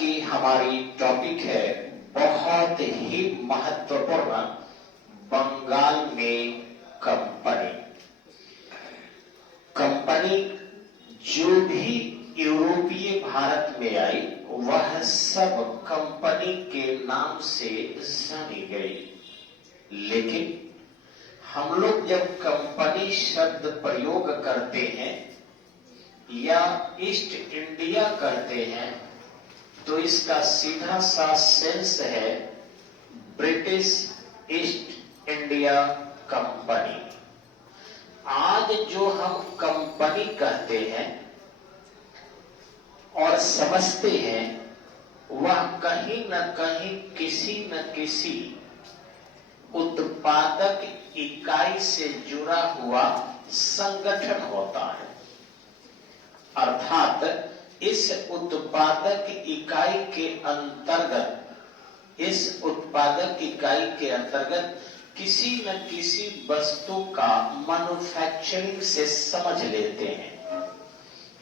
की हमारी टॉपिक है बहुत ही महत्वपूर्ण, बंगाल में कंपनी। कंपनी जो भी यूरोपीय भारत में आई वह सब कंपनी के नाम से जानी गई। लेकिन हम लोग जब कंपनी शब्द प्रयोग करते हैं या ईस्ट इंडिया कहते हैं तो इसका सीधा सा सेंस है ब्रिटिश ईस्ट इंडिया कंपनी। आज जो हम कंपनी कहते हैं और समझते हैं वह कहीं न कहीं किसी न किसी उत्पादक इकाई से जुड़ा हुआ संगठन होता है। अर्थात इस उत्पादक इकाई के अंतर्गत किसी न किसी वस्तु का मैन्युफैक्चरिंग से समझ लेते हैं।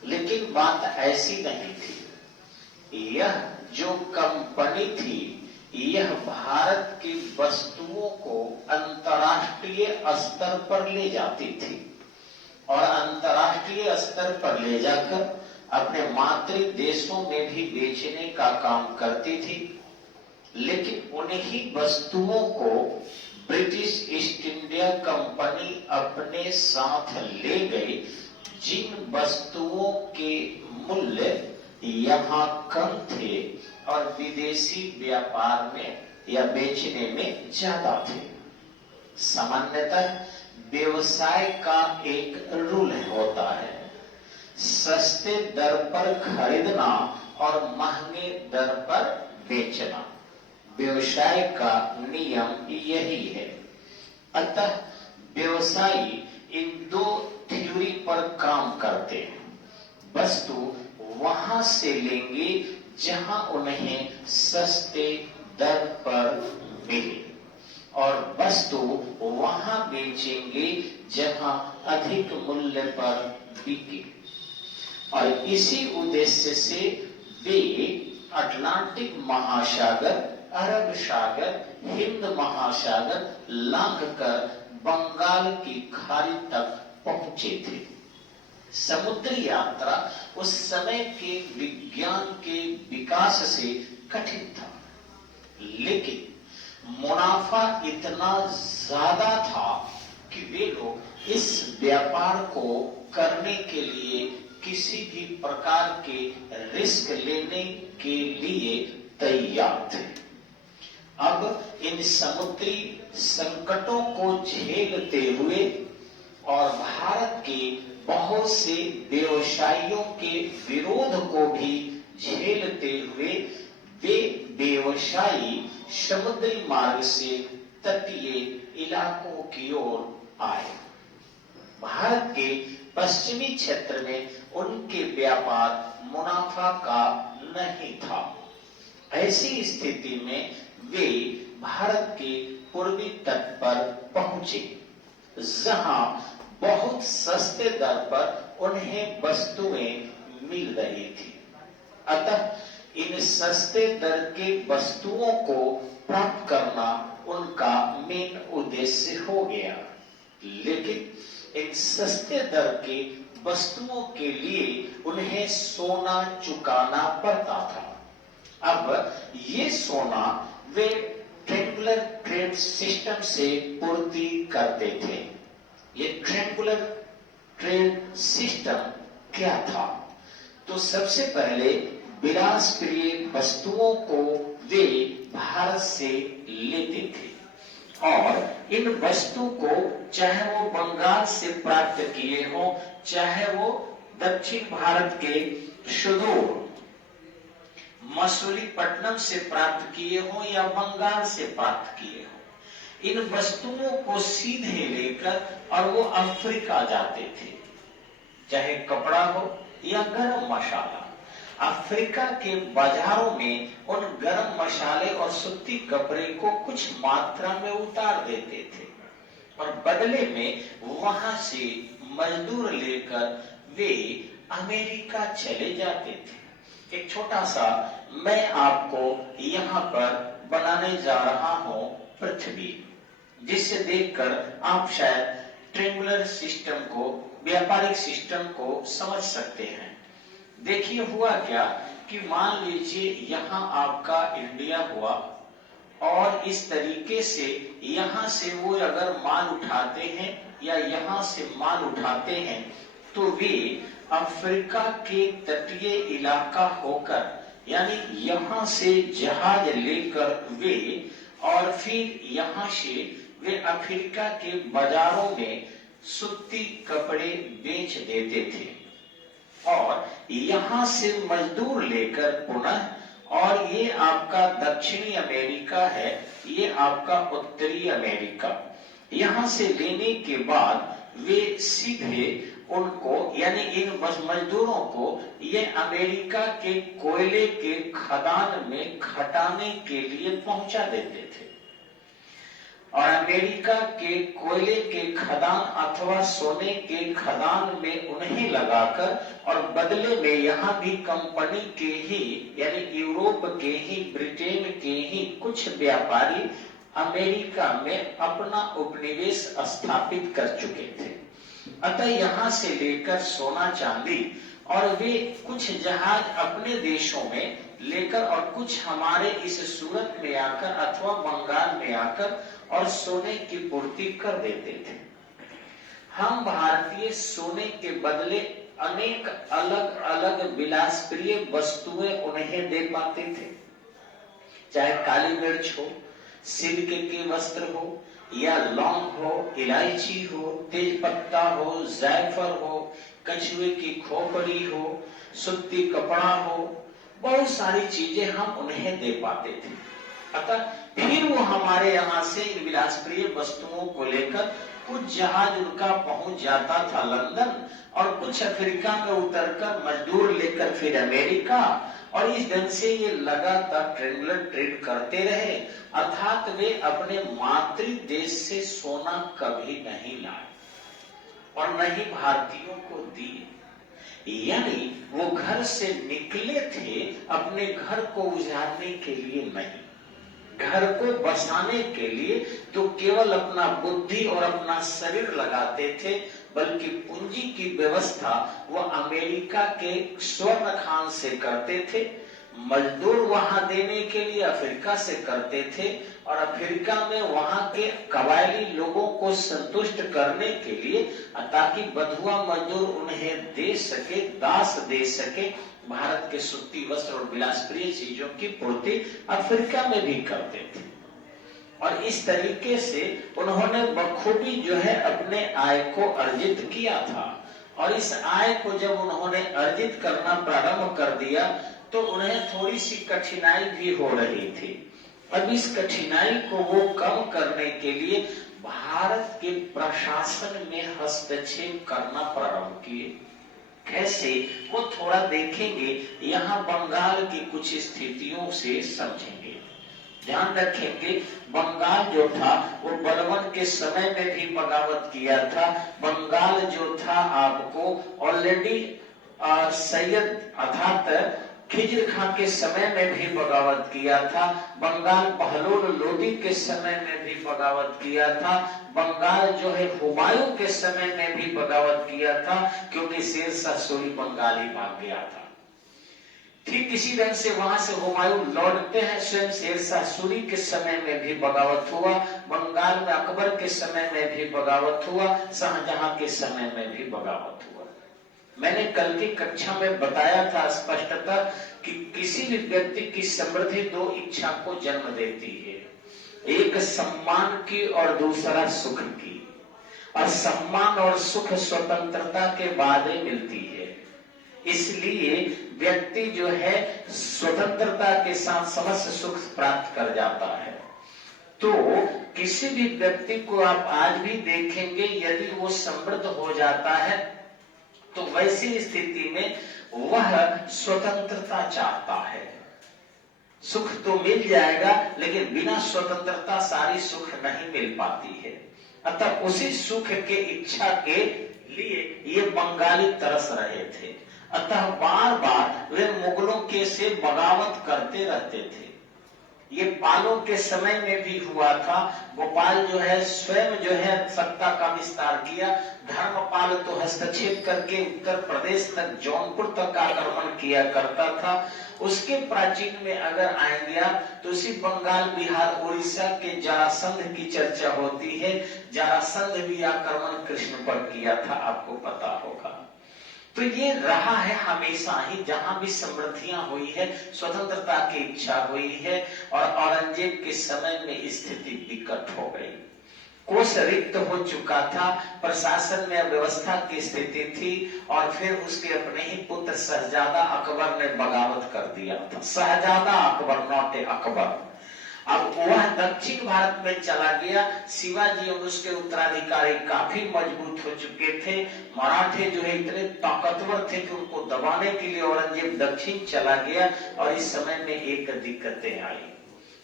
लेकिन बात ऐसी नहीं थी। यह जो कंपनी थी यह भारत की वस्तुओं को अंतर्राष्ट्रीय स्तर पर ले जाती थी और अंतर्राष्ट्रीय स्तर पर ले जाकर अपने मातृ देशों में भी बेचने का काम करती थी। लेकिन उन्हीं वस्तुओं को ब्रिटिश ईस्ट इंडिया कंपनी अपने साथ ले गई जिन वस्तुओं के मूल्य यहाँ कम थे और विदेशी व्यापार में या बेचने में ज्यादा थे। सामान्यतः व्यवसाय का एक रूल होता है, सस्ते दर पर खरीदना और महंगे दर पर बेचना। व्यवसाय का नियम यही है। अतः व्यवसायी इन दो थ्योरी पर काम करते हैं। वस्तु वहां से लेंगे जहां उन्हें सस्ते दर पर मिले और वस्तु वहां बेचेंगे जहां अधिक मूल्य पर बिके। और इसी उद्देश्य से वे अटलांटिक महासागर, अरब सागर, हिंद महासागर लांघकर बंगाल की खाड़ी तक पहुंचे थे। समुद्री यात्रा उस समय के विज्ञान के विकास से कठिन था, लेकिन मुनाफा इतना ज्यादा था कि वे लोग इस व्यापार को करने के लिए किसी भी प्रकार के रिस्क लेने के लिए तैयार थे। अब इन समुद्री संकटों को झेलते हुए और भारत के बहुत से व्यवसायियों के विरोध को भी झेलते हुए वे व्यवसायी समुद्री मार्ग से तटीय इलाकों की ओर आए। भारत के पश्चिमी क्षेत्र में उनके व्यापार मुनाफा का नहीं था। ऐसी स्थिति में वे भारत के पूर्वी तट पर पहुंचे जहां बहुत सस्ते दर पर उन्हें वस्तुएं मिल रही थी। अतः इन सस्ते दर के वस्तुओं को प्राप्त करना उनका मेन उद्देश्य हो गया। लेकिन इन सस्ते दर के वस्तुओं के लिए उन्हें सोना चुकाना पड़ता था। अब ये सोना वे ट्रायंगुलर ट्रेड सिस्टम से पूर्ति करते थे। ये ट्रायंगुलर ट्रेड सिस्टम क्या था? तो सबसे पहले विलासप्रिय वस्तुओं को वे भारत से लेते थे और इन वस्तु को चाहे वो बंगाल से प्राप्त किए हो, चाहे वो दक्षिण भारत के सुदूर मसूलीपट्टनम से प्राप्त किए हो या बंगाल से प्राप्त किए हो, इन वस्तुओं को सीधे लेकर और वो अफ्रीका जाते थे। चाहे कपड़ा हो या गरम मसाला, अफ्रीका के बाजारों में उन गरम मसाले और सूती कपड़े को कुछ मात्रा में उतार देते थे और बदले में वहां से मजदूर लेकर वे अमेरिका चले जाते थे एक छोटा सा मैं आपको यहाँ पर बनाने जा रहा हूं पृथ्वी, जिससे देखकर आप शायद ट्रेंगुलर सिस्टम को, व्यापारिक सिस्टम को समझ सकते हैं। देखिए हुआ क्या कि मान लीजिए यहाँ आपका इंडिया हुआ और इस तरीके से यहाँ से वो अगर माल उठाते हैं या यहाँ से माल उठाते हैं तो वे अफ्रीका के तटीय इलाका होकर, यानी यहाँ से जहाज लेकर वे और फिर यहाँ से वे अफ्रीका के बाजारों में सूती कपड़े बेच देते थे और यहाँ से मजदूर लेकर पुनः, और ये आपका दक्षिणी अमेरिका है, ये आपका उत्तरी अमेरिका, यहाँ से लेने के बाद वे सीधे उनको, यानी इन मजदूरों को ये अमेरिका के कोयले के खदान में खटाने के लिए पहुंचा देते थे और अमेरिका के कोयले के खदान अथवा सोने के खदान में उन्हें लगाकर और बदले में यहाँ भी कंपनी के ही, यानी यूरोप के ही, ब्रिटेन के ही कुछ व्यापारी अमेरिका में अपना उपनिवेश स्थापित कर चुके थे। अतः यहाँ से लेकर सोना चांदी और वे कुछ जहाज अपने देशों में लेकर और कुछ हमारे इस सूरत में आकर अथवा बंगाल में आकर और सोने की पूर्ति कर देते थे। हम भारतीय सोने के बदले अनेक अलग अलग विलासप्रिय वस्तुएं उन्हें दे पाते थे, चाहे काली मिर्च हो, सिल्क के वस्त्र हो, या लौंग हो, इलायची हो, तेज पत्ता हो, जायफल हो, कछुए की खोपड़ी हो, सूती कपड़ा हो, बहुत सारी चीजें हम उन्हें दे पाते थे। अतः फिर वो हमारे यहाँ से इन विलासप्रिय वस्तुओं को लेकर कुछ जहाज उनका पहुंच जाता था लंदन और कुछ अफ्रीका में उतरकर मजदूर लेकर फिर अमेरिका, और इस ढंग से ये लगातार ट्रेंगुलर ट्रेड करते रहे। अर्थात वे अपने मातृ देश से सोना कभी नहीं लाए और न ही भारतीयों को दिए, यानी वो घर से निकले थे अपने घर को उजाड़ने के लिए नहीं, घर को बसाने के लिए तो केवल अपना बुद्धि और अपना शरीर लगाते थे, बल्कि पूंजी की व्यवस्था वो अमेरिका के स्वर्ण खान से करते थे, मजदूर वहां देने के लिए अफ्रीका से करते थे और अफ्रीका में वहां के कबायली लोगों को संतुष्ट करने के लिए, ताकि बंधुआ मजदूर उन्हें दे सके, दास दे सके, भारत के सूती वस्त्र और विलासप्रिय चीजों की पूर्ति अफ्रीका में भी करते थे। और इस तरीके से उन्होंने बखूबी जो है अपने आय को अर्जित किया था। और इस आय को जब उन्होंने अर्जित करना प्रारंभ कर दिया तो उन्हें थोड़ी सी कठिनाई भी हो रही थी। अब इस कठिनाई को वो कम करने के लिए भारत के प्रशासन में हस्तक्षेप करना प्रारंभ किए। कैसे, वो थोड़ा देखेंगे, यहाँ बंगाल की कुछ स्थितियों से समझेंगे। ध्यान रखेंगे, बंगाल जो था वो बलबन के समय में भी बगावत किया था। बंगाल जो था आपको ऑलरेडी सैयद अर्थात खिजर खां के समय में भी बगावत किया था। बंगाल बहलोल लोदी के समय में भी बगावत किया था। बंगाल जो है हुमायूं के समय में भी बगावत किया था, क्योंकि शेरशाह सूरी बंगाली भाग गया था। ठीक इसी ढंग से वहां से हुमायूं लौटते हैं, स्वयं शेरशाह सूरी के समय में भी बगावत हुआ। बंगाल में अकबर के समय में भी बगावत हुआ, शाहजहां के समय में भी बगावत हुआ। मैंने कल की कक्षा में बताया था स्पष्टतः कि किसी भी व्यक्ति की समृद्धि दो इच्छा को जन्म देती है, एक सम्मान की और दूसरा सुख की। और सम्मान और सुख स्वतंत्रता के बाद ही मिलती है, इसलिए व्यक्ति जो है स्वतंत्रता के साथ समस्त सुख प्राप्त कर जाता है। तो किसी भी व्यक्ति को आप आज भी देखेंगे, यदि वो समृद्ध हो जाता है तो वैसी स्थिति में वह स्वतंत्रता चाहता है। सुख तो मिल जाएगा, लेकिन बिना स्वतंत्रता सारी सुख नहीं मिल पाती है। अतः उसी सुख के इच्छा के लिए ये बंगाली तरस रहे थे। अतः बार बार वे मुगलों के से बगावत करते रहते थे। ये पालों के समय में भी हुआ था। गोपाल जो है स्वयं जो है सत्ता का विस्तार किया। धर्मपाल तो हस्तक्षेप करके उत्तर प्रदेश तक जौनपुर तक आक्रमण किया करता था। उसके प्राचीन में अगर आएंगे तो उसी बंगाल, बिहार, उड़ीसा के जरासंध की चर्चा होती है। जरासंध भी आक्रमण कृष्ण पर किया था, आपको पता होगा। तो ये रहा है हमेशा ही, जहां भी समृद्धियां हुई है, स्वतंत्रता की इच्छा हुई है, और औरंगजेब के समय में स्थिति विकट हो गई। कोष रिक्त हो चुका था, प्रशासन में अव्यवस्था की स्थिति थी, और फिर उसके अपने ही पुत्र शहजादा अकबर ने बगावत कर दिया था। शहजादा अकबर, नॉट ए अकबर। अब वह दक्षिण भारत में चला गया। शिवाजी और उसके उत्तराधिकारी काफी मजबूत हो चुके थे। मराठे जो है इतने ताकतवर थे कि उनको दबाने के लिए औरंगजेब दक्षिण चला गया, और इस समय में एक दिक्कतें आई।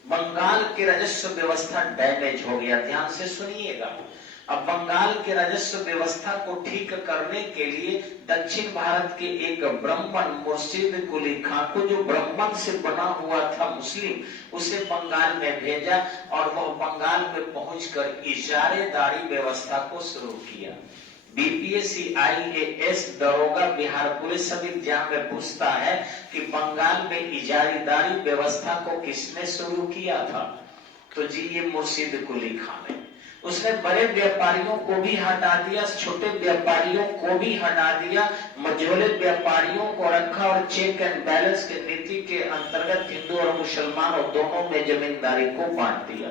बंगाल की राजस्व व्यवस्था डैमेज हो गया। ध्यान से सुनिएगा। अब बंगाल के राजस्व व्यवस्था को ठीक करने के लिए दक्षिण भारत के एक ब्राह्मण मुर्शिद कुली खां को, जो ब्राह्मण से बना हुआ था मुस्लिम, उसे बंगाल में भेजा, और वह बंगाल में पहुंचकर इजारेदारी व्यवस्था को शुरू किया। बीपीएससी, IAS, दरोगा, बिहार पुलिस सभी एग्जाम में पूछता है कि बंगाल में इजारेदारी व्यवस्था को किसने शुरू किया था? तो जी ये मुर्शिद कुली खां ने। उसने बड़े व्यापारियों को भी हटा दिया, छोटे व्यापारियों को भी हटा दिया, मझोले व्यापारियों को रखा, और चेक एंड बैलेंस की नीति के अंतर्गत हिंदू और मुसलमान और दोनों में जमींदारी को बांट दिया।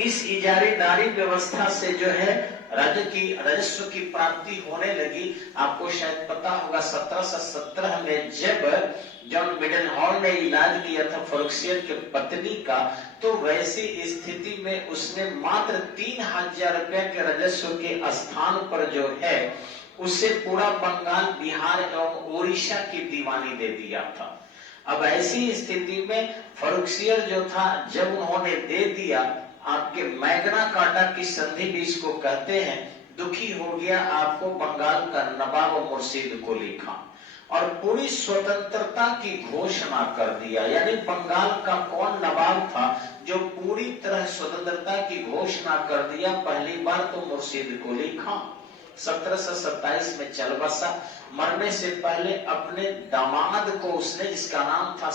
इस इजारेदारी व्यवस्था से जो है राजस्व की प्राप्ति होने लगी। आपको शायद पता होगा 1717 में जब जॉन मिडलहॉल ने इलाज किया था फरुखसियर के पत्नी का, तो वैसी स्थिति में उसने मात्र 3000 रुपए के राजस्व के स्थान पर जो है उससे पूरा बंगाल, बिहार एवं उड़ीसा की दीवानी दे दिया था। अब ऐसी स्थिति में फरुखसियर जो था, जब उन्होंने दे दिया, आपके मैग्ना कार्टा की संधि भी इसको कहते हैं, दुखी हो गया आपको बंगाल का नवाब मुर्शिद कुली खां, और पूरी स्वतंत्रता की घोषणा कर दिया। यानी बंगाल का कौन नवाब था जो पूरी तरह स्वतंत्रता की घोषणा कर दिया? पहली बार तो मुर्शिद कुली खां 1727 में चल बसा। मरने से पहले अपने दामाद को उसने, जिसका नाम था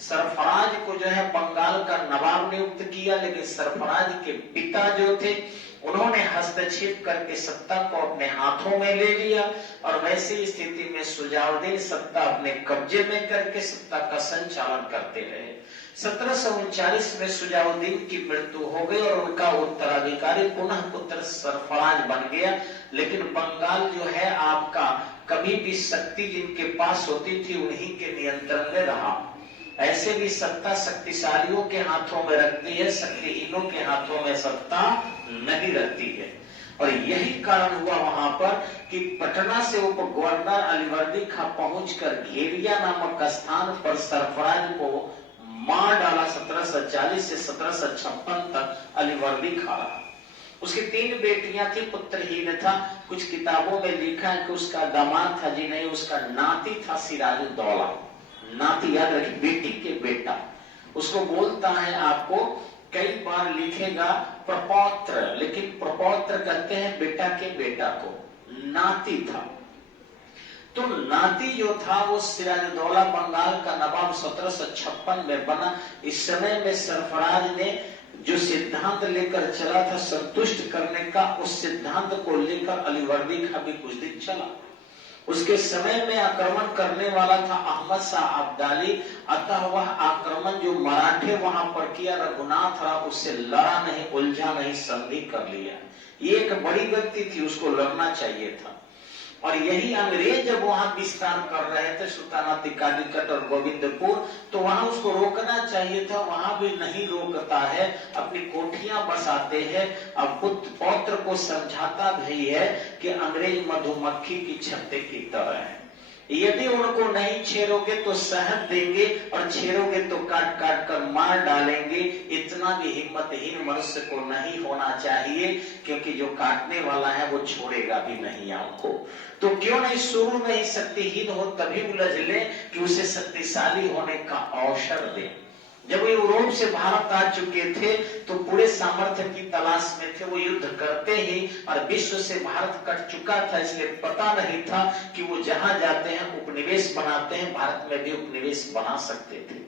सरफराज को जो है बंगाल का नवाब नियुक्त किया, लेकिन सरफराज के पिता जो थे उन्होंने हस्तक्षेप करके सत्ता को अपने हाथों में ले लिया, और वैसी स्थिति में सुजाउद्दीन सत्ता अपने कब्जे में करके सत्ता का संचालन करते रहे। 1739 में सुजाउद्दीन की मृत्यु हो गई, और उनका उत्तराधिकारी पुनः पुत्र सरफराज बन गया। लेकिन बंगाल जो है आपका कभी भी शक्ति जिनके पास होती थी उन्हीं के नियंत्रण में रहा। ऐसे भी सत्ता शक्तिशालियों के हाथों में रखती है, शक्तिहीनों के हाथों में सत्ता नहीं रहती है। और यही कारण हुआ वहां पर कि पटना से उप गवर्नर अलीवर्दी खां पहुंचकर घेरिया नामक स्थान पर सरफराज को मार डाला। 1740 से 1756 तक अलीवर्दी खां रहा। उसकी 3 बेटियां थी, पुत्रहीन था। कुछ किताबों में लिखा है कि उसका दामाद था, जी नहीं, उसका नाती था सिराजुद्दौला। नाती याद रखिए, बेटी के बेटा। उसको बोलता है, आपको कई बार लिखेगा प्रपौत्र, लेकिन प्रपौत्र कहते हैं बेटा के बेटा को। नाती था। तो नाती जो था वो सिराजुद्दौला बंगाल का नवाब 1756 में बना। इस समय में सरफराज ने जो सिद्धांत लेकर चला था संतुष्ट करने का, उस सिद्धांत को लेकर अलीवर्दी खां भी कुछ दिन चला। उसके समय में आक्रमण करने वाला था अहमद शाह अब्दाली, अतः वह आक्रमण जो मराठे वहां पर किया, रघुनाथ राव उससे लड़ा नहीं, उलझा नहीं, संधि कर लिया। ये एक बड़ी गलती थी, उसको लड़ना चाहिए था। और यही अंग्रेज जब वहां विस्तार कर रहे थे सुल्तानाती कालीकट और गोविंदपुर, तो वहां उसको रोकना चाहिए था, वहां भी नहीं रोकता है, अपनी कोठियां बसाते हैं। अब पौत्र को समझाता भी है कि अंग्रेज मधुमक्खी की छत्ते की तरह है। यदि उनको नहीं छेड़ोगे तो शहद देंगे और छेड़ोगे तो काट काट कर मार डालेंगे। इतना भी हिम्मतहीन मनुष्य को नहीं होना चाहिए, क्योंकि जो काटने वाला है वो छोड़ेगा भी नहीं आपको। तो क्यों नहीं शुरू में ही शक्तिहीन हो तभी उलझ ले कि उसे शक्तिशाली होने का अवसर दे। जब वो यूरोप से भारत आ चुके थे तो पूरे सामर्थ्य की तलाश में थे। वो युद्ध करते ही और विश्व से भारत कट चुका था, इसलिए पता नहीं था कि वो जहां जाते हैं उपनिवेश बनाते हैं, भारत में भी उपनिवेश बना सकते थे।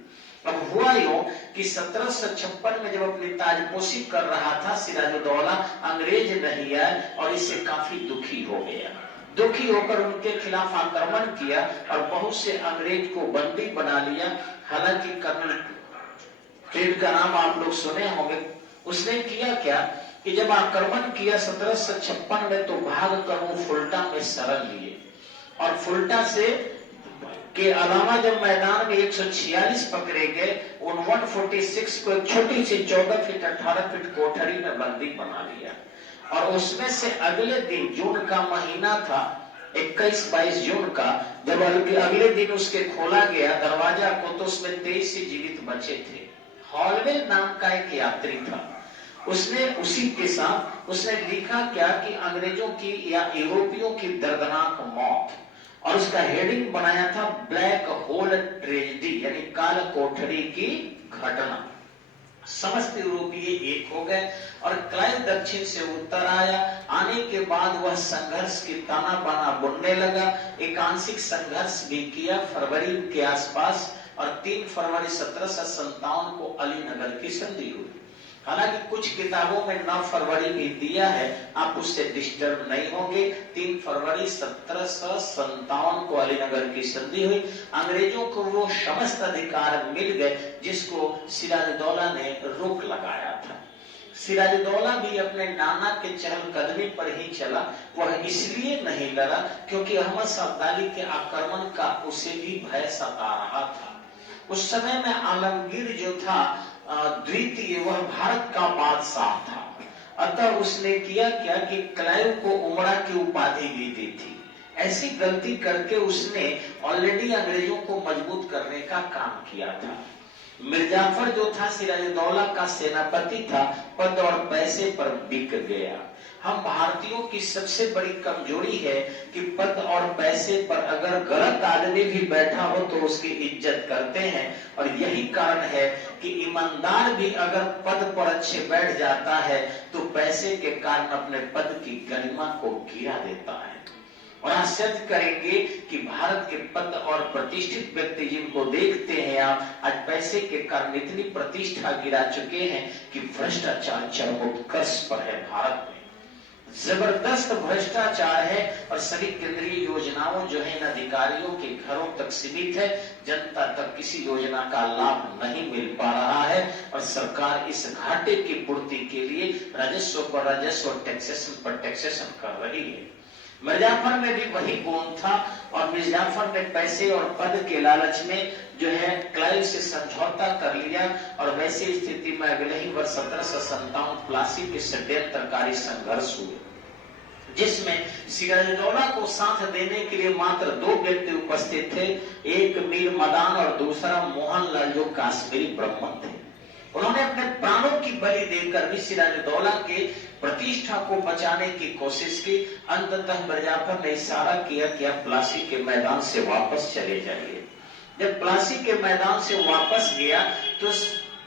अब हुआ यूं कि 1756 में जब अपनी ताजपोशी कर रहा था सिराजुद्दौला, अंग्रेज नहीं आए और इससे काफी दुखी हो गया। दुखी होकर उनके खिलाफ आक्रमण किया और बहुत से अंग्रेज को बंदी बना लिया। हालांकि कर्नल ट्रेड का नाम आप लोग सुने होंगे। उसने किया क्या कि जब आक्रमण किया 1756 में तो भाग कर वो फुल्टा में शरण लिए और फुल्टा से के अलावा जब मैदान में 146 पकड़े गए, उन 146 को एक छोटी सी 14 फीट 18 फीट कोठरी में बंदी बना लिया। और उसमें से अगले दिन, जून का महीना था, 21-22 जून का, जब अगले दिन उसके खोला गया दरवाजा को, तो उसमें 23 ही जीवित बचे थे। हॉलवेल नाम का एक यात्री था, उसने उसी के साथ उसने लिखा क्या कि अंग्रेजों की या यूरोपियों की दर्दनाक मौत, और उसका हेडिंग बनाया था ब्लैक होल ट्रेजेडी, यानी काल कोठरी की घटना। समस्त यूरोपीय एक हो गए और क्लाइव दक्षिण से उत्तर आया। आने के बाद वह संघर्ष की ताना बाना बुनने लगा। एक आंशिक संघर्ष भी किया फरवरी के आसपास, और 3 फरवरी 1757 को अलीनगर की संधि हुई। हालांकि कुछ किताबों में 9 फरवरी भी दिया है, आप उससे डिस्टर्ब नहीं होंगे। 3 फरवरी 1757 को अलीनगर की संधि हुई। अंग्रेजों को वो समस्त अधिकार मिल गए जिसको सिराजुद्दौला ने रोक लगाया था। सिराजुद्दौला भी अपने नाना के चहलकदमी पर ही चला। वह इसलिए नहीं लड़ा क्योंकि अहमद शाह अब्दाली के आक्रमण का उसे भी भय सता रहा था। उस समय में आलमगीर जो था द्वितीय, वह भारत का बादशाह था। अतः उसने किया क्या कि क्लाइव को उमरा की उपाधि भी दी थी। ऐसी गलती करके उसने ऑलरेडी अंग्रेजों को मजबूत करने का काम किया था। मिर्जाफर जो था सिराजुद्दौला का सेनापति था, पद और पैसे पर बिक गया। हम भारतीयों की सबसे बड़ी कमजोरी है कि पद और पैसे पर अगर गलत आदमी भी बैठा हो तो उसकी इज्जत करते हैं, और यही कारण है कि ईमानदार भी अगर पद पर अच्छे बैठ जाता है तो पैसे के कारण अपने पद की गरिमा को गिरा देता है। और आश्चर्य करेंगे कि भारत के पद और प्रतिष्ठित व्यक्ति जिनको देखते हैं आप, आज पैसे के कारण इतनी प्रतिष्ठा गिरा चुके हैं कि भ्रष्टाचार चरमोत्कर्ष पर है। भारत में जबरदस्त भ्रष्टाचार है और सभी केंद्रीय योजनाओं जो है इन अधिकारियों के घरों तक सीमित है। जनता तक किसी योजना का लाभ नहीं मिल पा रहा है और सरकार इस घाटे की पूर्ति के लिए राजस्व पर राजस्व, टैक्सेशन पर टैक्सेशन कर रही है। मिर्जाफर में भी वही गुण था और मिर्जाफर ने पैसे और पद के लालच में जो है क्लाइव से समझौता कर लिया और वैसी स्थिति में अगले ही वर्ष 1757 प्लासी के षड्यंत्रकारी संघर्ष हुए, जिसमें सिराजुद्दौला को साथ देने के लिए मात्र 2 व्यक्ति उपस्थित थे, एक मीर मदान और दूसरा मोहनलाल जो काश्मीरी ब्राह्मण थे। उन्होंने अपने प्राणों की बलि देकर भी सिराजुद्दौला के प्रतिष्ठा को बचाने की कोशिश की। अंततः मिर्जाफर ने इशारा किया कि आप प्लासी के मैदान से वापस चले जाइए। जब प्लासी के मैदान से वापस गया तो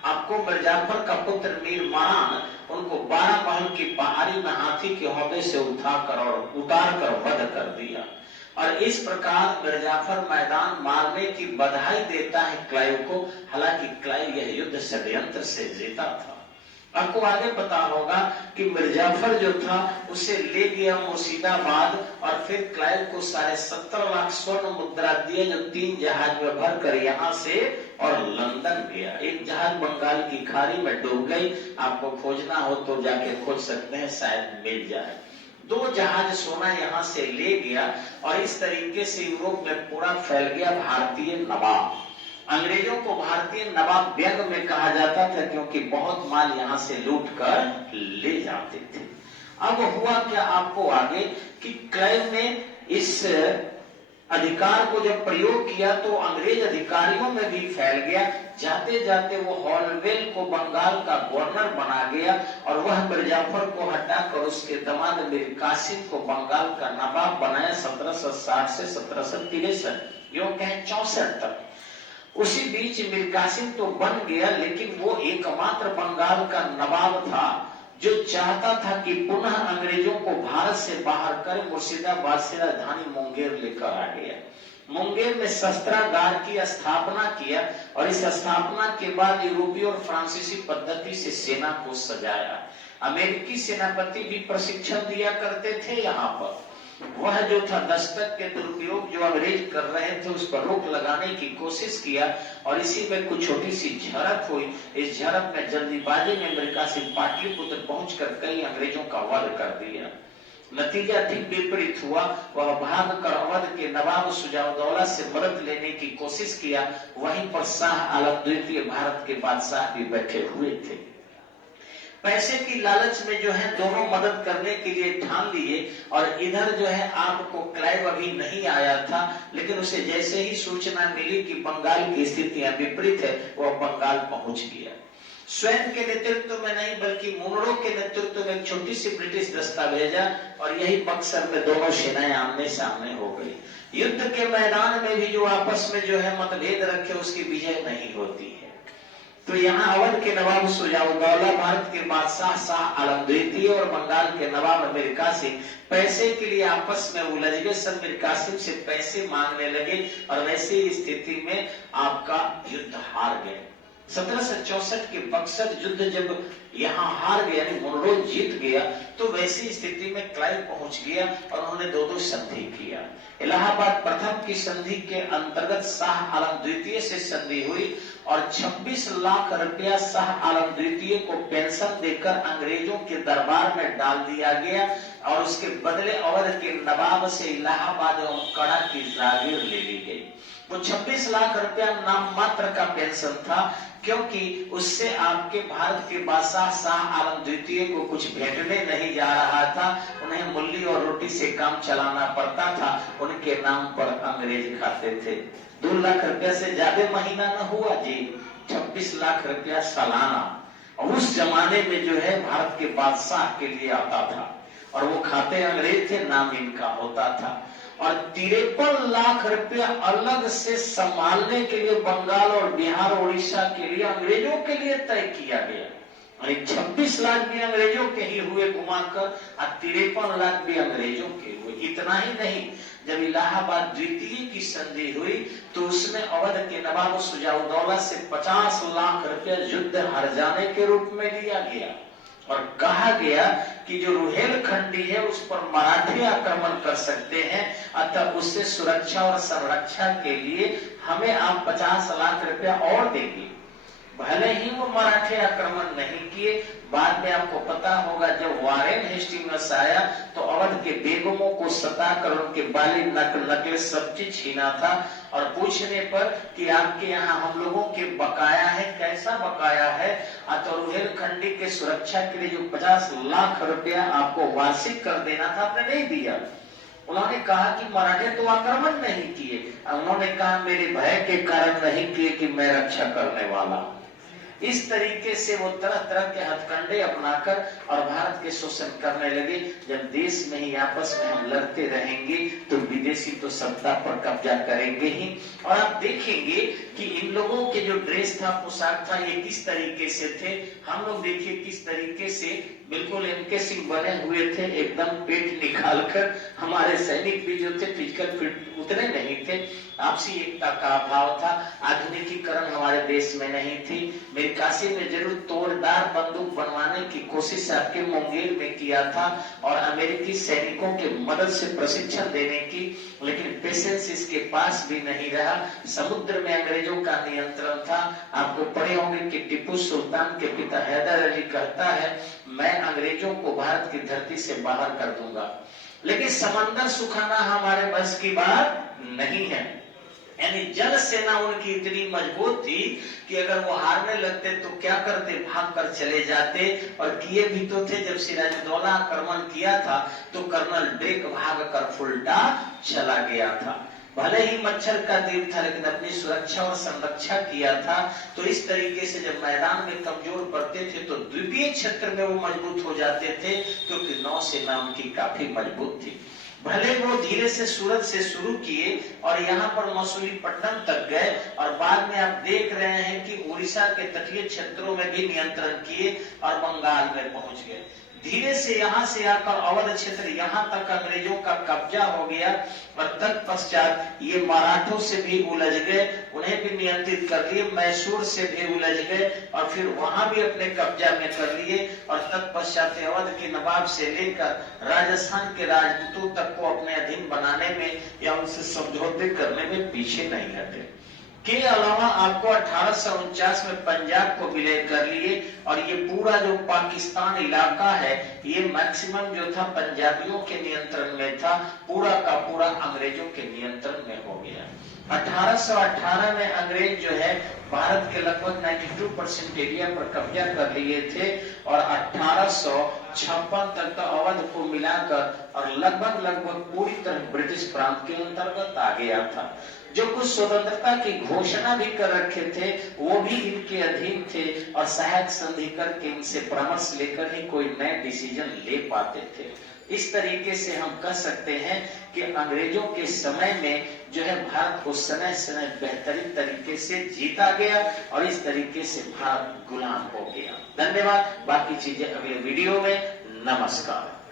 आपको मिर्जाफर का पुत्र मीर मरान उनको 12 महल की पहाड़ी में हाथी के हौदे से उतार कर वध कर दिया। और इस प्रकार मिर्जाफर मैदान मारने की बधाई देता है क्लाइव को। हालांकि क्लाइव यह युद्ध षड्यंत्र से जीता था। आपको आगे पता होगा कि मिर्जाफर जो था उसे ले गया मुर्शिदाबाद और फिर क्लाइव को 17.5 लाख स्वर्ण मुद्रा दिए, जो 3 जहाज में भरकर यहाँ से और लंदन गया। एक जहाज बंगाल की खाड़ी में डूब गई, आपको खोजना हो तो जाके खोज सकते हैं, शायद मिल जाए। 2 जहाज सोना यहाँ से ले गया और इस तरीके से यूरोप में पूरा फैल गया भारतीय नवाब। अंग्रेजों को भारतीय नवाब व्यंग में कहा जाता था क्योंकि बहुत माल यहाँ से लूट कर ले जाते थे। अब हुआ क्या आपको आगे कि क्लाइव ने इस अधिकार को जब प्रयोग किया तो अंग्रेज अधिकारियों में भी फैल गया। जाते जाते वो हॉलवेल को बंगाल का गवर्नर बना गया और वह मिर्जाफर को हटाकर उसके दामाद मीर कासिम को बंगाल का नवाब बनाया 1760 से 1763 यो कहें 64 तक। उसी बीच मीर कासिम तो बन गया, लेकिन वो एकमात्र बंगाल का नवाब था जो चाहता था कि पुनः अंग्रेजों को भारत से बाहर कर मुर्शिदाबाद से राजधानी मुंगेर लेकर आ गया। मुंगेर में शस्त्रागार की स्थापना किया और इस स्थापना के बाद यूरोपीय और फ्रांसीसी पद्धति से सेना को सजाया। अमेरिकी सेनापति भी प्रशिक्षण दिया करते थे यहाँ पर। वह जो था दस्तक के दुरुपयोग जो अंग्रेज कर रहे थे उस पर रोक लगाने की कोशिश किया और इसी में कुछ छोटी सी झड़प हुई। इस झड़प में जल्दीबाजी में मीर कासिम पाटलिपुत्र पहुंचकर कई अंग्रेजों का वध कर दिया। नतीजा ठीक विपरीत हुआ। वह भागकर अवध के नवाब सुजाउद्दौला से मदद लेने की कोशिश किया। वहीं पर शाह आलम द्वितीय भारत के बादशाह भी बैठे हुए थे। पैसे की लालच में जो है दोनों मदद करने के लिए ठान लिए और इधर जो है आपको क्लाइव अभी नहीं आया था, लेकिन उसे जैसे ही सूचना मिली कि बंगाल की स्थितियां विपरीत है वह बंगाल पहुंच गया। स्वयं के नेतृत्व में नहीं बल्कि मुनरो के नेतृत्व में एक छोटी सी ब्रिटिश दस्ता भेजा और यही बक्सर में दोनों सेनाएं आमने सामने हो गई। युद्ध के मैदान में भी जो आपस में जो है मतभेद रखे उसकी विजय नहीं होती है। तो यहाँ अवध के नवाब सुजाउद्दौला, भारत के बादशाह शाह आलम द्वितीय और बंगाल के नवाब मीर कासिम पैसे के लिए आपस में उलझ गए। सब मीर कासिम से पैसे मांगने लगे और वैसी स्थिति में आपका युद्ध हार गए। 1764 के बक्सर युद्ध जब यहाँ हार गया यानी मुनरो जीत गया तो वैसी स्थिति में क्लाइव पहुंच गया और उन्होंने दो संधि किया। इलाहाबाद प्रथम की संधि के अंतर्गत शाह आलम द्वितीय से संधि हुई और 26 लाख रुपया शाह आलम द्वितीय को पेंशन देकर अंग्रेजों के दरबार में डाल दिया गया और उसके बदले अवध के नवाब से इलाहाबाद एवं कड़ा की जागीर ले ली गई। वो 26 लाख रुपया नाम मात्र का पेंशन था, क्योंकि उससे आपके भारत के बादशाह शाह आलम द्वितीय को कुछ भेंटने नहीं जा रहा था। उन्हें मूली और रोटी से काम चलाना पड़ता था। उनके नाम पर अंग्रेज खाते थे। 2 लाख रुपया से ज्यादा महीना न हुआ जी, 26 लाख रुपया सालाना। और उस जमाने में जो है भारत के बादशाह के लिए आता था और वो खाते अंग्रेज थे, नाम इनका होता था। और 53 लाख रुपया अलग से संभालने के लिए बंगाल और बिहार उड़ीसा के लिए अंग्रेजों के लिए तय किया गया। 26 लाख भी अंग्रेजों के ही हुए घुमाकर और 53 लाख भी अंग्रेजों के हुए। इतना ही नहीं, जब इलाहाबाद द्वितीय की संधि हुई तो उसमें अवध के नवाब सुजाउद्दौला से 50 लाख रुपया युद्ध हार जाने के रूप में लिया गया और कहा गया कि जो रुहेलखंडी है उस पर मराठी आक्रमण कर सकते हैं, अतः उससे सुरक्षा और संरक्षा के लिए हमें आप 50 लाख रुपया और देंगे। भले ही वो मराठी आक्रमण नहीं किए, बाद में आपको पता होगा जब वारेन हेस्टिंग्स आया तो अवध के बेगमों को सताकर उनके बाली नकल सब चीज छीना था और पूछने पर कि आपके यहाँ हम लोगों के बकाया है, कैसा बकाया है, तो रुहेलखंडी के सुरक्षा के लिए जो 50 लाख रुपया आपको वार्षिक कर देना था आपने नहीं दिया। उन्होंने कहा कि मराठे तो आक्रमण नहीं किए, उन्होंने कहा मेरे भय के कारण नहीं किए कि मैं रक्षा करने वाला हूं। इस तरीके से वो तरह तरह के हथकंडे अपनाकर और भारत के शोषण करने लगे। जब देश में ही आपस में हम लड़ते रहेंगे तो विदेशी तो सत्ता पर कब्जा करेंगे ही। और आप देखेंगे कि इन लोगों के जो ड्रेस था, पोशाक था, ये किस तरीके से थे। हम लोग देखिए किस तरीके से बिल्कुल एमके सिंह बने हुए थे, एकदम पेट निकालकर। हमारे सैनिक भी जो थे फिजिकल फिट उतने नहीं थे, आपसी एकता का अभाव था, आधुनिकीकरण हमारे देश में नहीं थी। मीर कासिम ने जरूर तोड़दार बंदूक बनवाने की कोशिश आपके मुंगेर में किया था और अमेरिकी सैनिकों के मदद से प्रशिक्षण देने की, लेकिन पेशेंस इसके पास भी नहीं रहा। समुद्र में अंग्रेजों का नियंत्रण था। आपको पढ़े होंगे कि टीपू सुल्तान के पिता हैदर अली कहता है मैं अंग्रेजों को भारत की धरती से बाहर कर दूंगा, लेकिन समंदर सुखाना हमारे बस की बात नहीं है। यानी जल सेना उनकी इतनी मजबूत थी कि अगर वो हारने लगते तो क्या करते, भाग कर चले जाते। और किए भी तो थे। जब सिराजुद्दौला आक्रमण किया था तो कर्नल ड्रेक भाग कर फुल्टा चला गया था। भले ही मच्छर का द्वीप था लेकिन अपनी सुरक्षा और संरक्षा किया था। तो इस तरीके से जब मैदान में कमजोर पड़ते थे तो द्वीपीय क्षेत्र में वो मजबूत हो जाते थे, क्योंकि नौसेना उनकी काफी मजबूत थी। भले वो धीरे से सूरत से शुरू किए और यहाँ पर मसूलीपट्टनम तक गए, और बाद में आप देख रहे हैं कि उड़ीसा के तटीय क्षेत्रों में भी नियंत्रण किए और बंगाल में पहुंच गए। धीरे से यहाँ से आकर अवध क्षेत्र यहाँ तक अंग्रेजों का कब्जा हो गया, और तत्पश्चात ये मराठों से भी उलझ गए, उन्हें भी नियंत्रित कर लिए, मैसूर से भी उलझ गए और फिर वहां भी अपने कब्जा में कर लिए, और तत्पश्चात अवध के नवाब से लेकर राजस्थान के राजपूतों तक को अपने अधीन बनाने में या उनसे समझौते करने में पीछे नहीं हटे। के अलावा आपको 1849 में पंजाब को विलय कर लिए, और ये पूरा जो पाकिस्तान इलाका है ये मैक्सिमम जो था पंजाबियों के नियंत्रण में था, पूरा का पूरा अंग्रेजों के नियंत्रण में हो गया। 1818 में अंग्रेज जो है भारत के लगभग 92% एरिया पर कब्जा कर लिए थे, और 1856 तक तो अवध को मिलाकर और लगभग पूरी तरह ब्रिटिश प्रांत के अंतर्गत आ गया था। जो कुछ स्वतंत्रता की घोषणा भी कर रखे थे वो भी इनके अधीन थे, और सहायक संधि करके इनसे परामर्श लेकर ही कोई नए डिसीजन ले पाते थे। इस तरीके से हम कह सकते हैं कि अंग्रेजों के समय में जो है भारत को समय समय बेहतरीन तरीके से जीता गया, और इस तरीके से भारत गुलाम हो गया। धन्यवाद। बाकी चीजें अगले वीडियो में। नमस्कार।